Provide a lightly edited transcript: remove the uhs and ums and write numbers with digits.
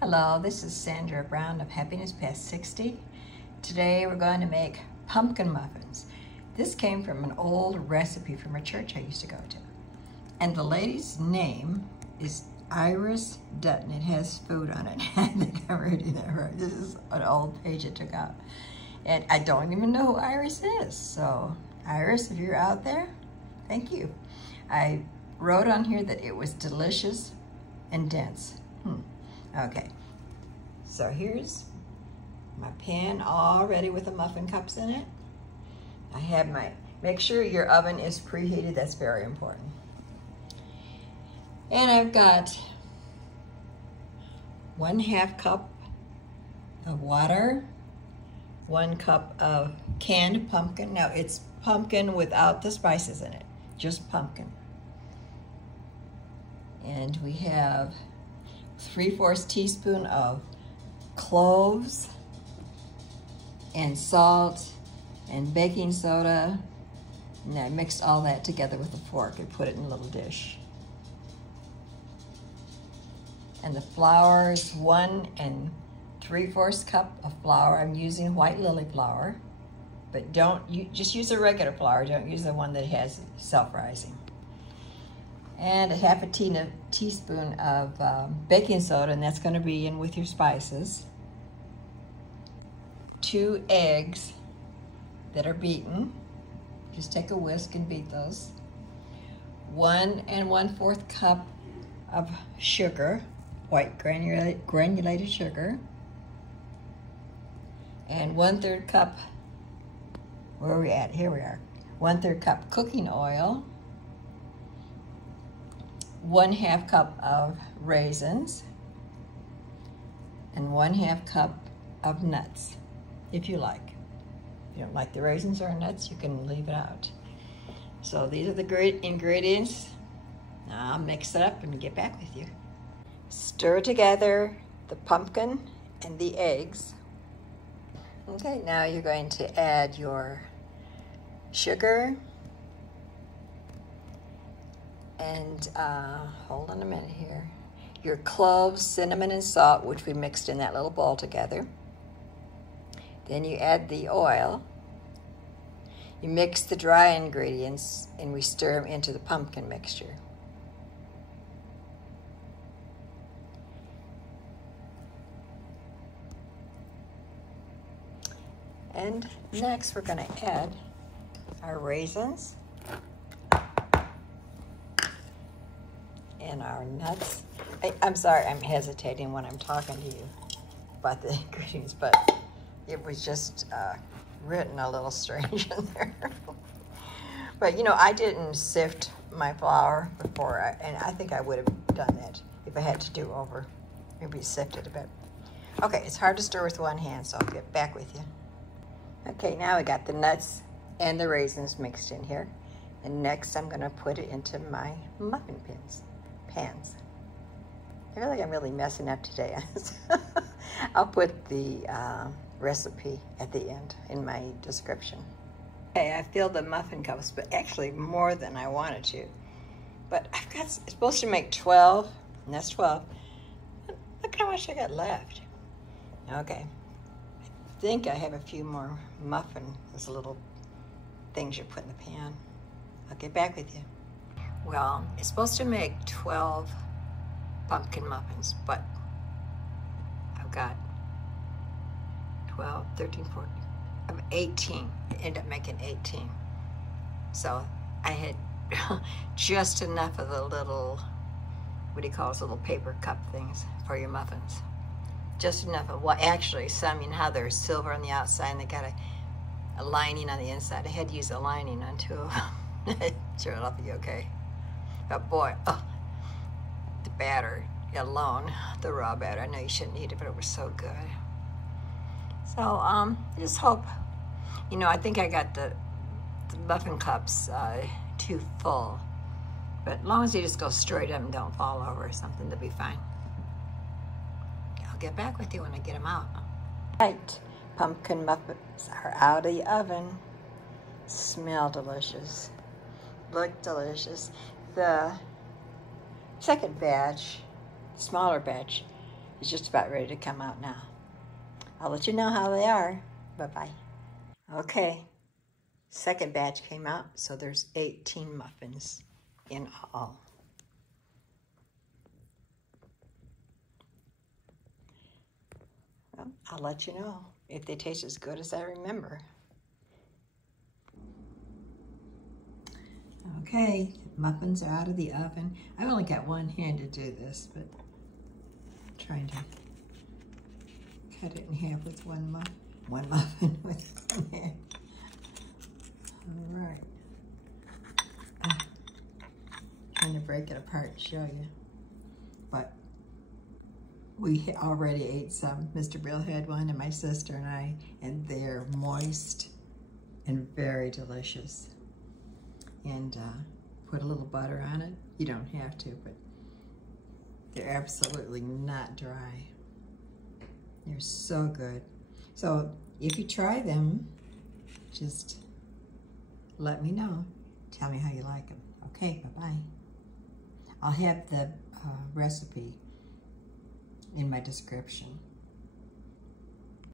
Hello, this is Sandra Brown of Happiness Past 60. Today we're going to make pumpkin muffins. This came from an old recipe from a church I used to go to. And the lady's name is Iris Dutton. It has food on it. I think I'm reading that right. This is an old page it took out. And I don't even know who Iris is. So Iris, if you're out there, thank you. I wrote on here that it was delicious and dense. Okay, so here's my pan all ready with the muffin cups in it. I have make sure your oven is preheated, that's very important. And I've got 1/2 cup of water, 1 cup of canned pumpkin. Now it's pumpkin without the spices in it, just pumpkin. And we have 3/4 teaspoon of cloves and salt and baking soda. And I mixed all that together with a fork and put it in a little dish. And the flour is 1 3/4 cup of flour. I'm using white lily flour, but just use a regular flour. Don't use the one that has self-rising. And 1/2 teaspoon of baking soda, and that's going to be in with your spices. 2 eggs that are beaten. Just take a whisk and beat those. 1 1/4 cup of sugar, white granulated sugar. And 1/3 cup, where are we at? Here we are. 1/3 cup cooking oil. 1/2 cup of raisins, and 1/2 cup of nuts, if you like. If you don't like the raisins or nuts, you can leave it out. So these are the great ingredients. Now I'll mix it up and get back with you. Stir together the pumpkin and the eggs. Okay, now you're going to add your sugar. And hold on a minute here. Your cloves, cinnamon, and salt, which we mixed in that little bowl together. Then you add the oil. You mix the dry ingredients, and we stir them into the pumpkin mixture. And next, we're going to add our raisins and our nuts. I'm sorry, I'm hesitating when I'm talking to you about the ingredients, but it was just written a little strange in there. But you know, I didn't sift my flour before, and I think I would have done that if I had to do over. Maybe sift it a bit. Okay, it's hard to stir with one hand, so I'll get back with you. Okay, now we got the nuts and the raisins mixed in here. And next I'm gonna put it into my muffin pans. I feel like I'm really messing up today. I'll put the recipe at the end in my description. Okay, I filled the muffin cups, but actually more than I wanted to. But it's supposed to make 12, and that's 12. Look how much I got left. Okay, I think I have a few more those little things you put in the pan. I'll get back with you. Well, it's supposed to make 12 pumpkin muffins, but I've got 12, 13, 14, I have 18. I ended up making 18. So I had just enough of the little, what do you call those little paper cup things for your muffins. Just enough of, well, actually some, you know how they're silver on the outside and they got a lining on the inside. I had to use a lining on 2 of them. Sure, I'll be okay. But boy, oh, the batter alone, the raw batter, I know you shouldn't eat it, but it was so good. So I just hope, you know, I think I got the muffin cups too full. But as long as you just go straight up and don't fall over or something, they'll be fine. I'll get back with you when I get them out. Right, pumpkin muffins are out of the oven. Smell delicious. Look delicious. The second batch, the smaller batch, It's just about ready to come out now. I'll let you know how they are. Bye-bye. Okay, second batch came out, so there's 18 muffins in all. Well, I'll let you know if they taste as good as I remember. Okay, muffins are out of the oven. I've only got one hand to do this, but I'm trying to cut it in half with one muffin with one hand. All right. Trying to break it apart and show you. But we already ate some. Mr. Bill had one, and my sister and I, and they're moist and very delicious. And put a little butter on it. You don't have to, but they're absolutely not dry. They're so good. So if you try them, just let me know. Tell me how you like them. Okay, bye-bye. I'll have the recipe in my description.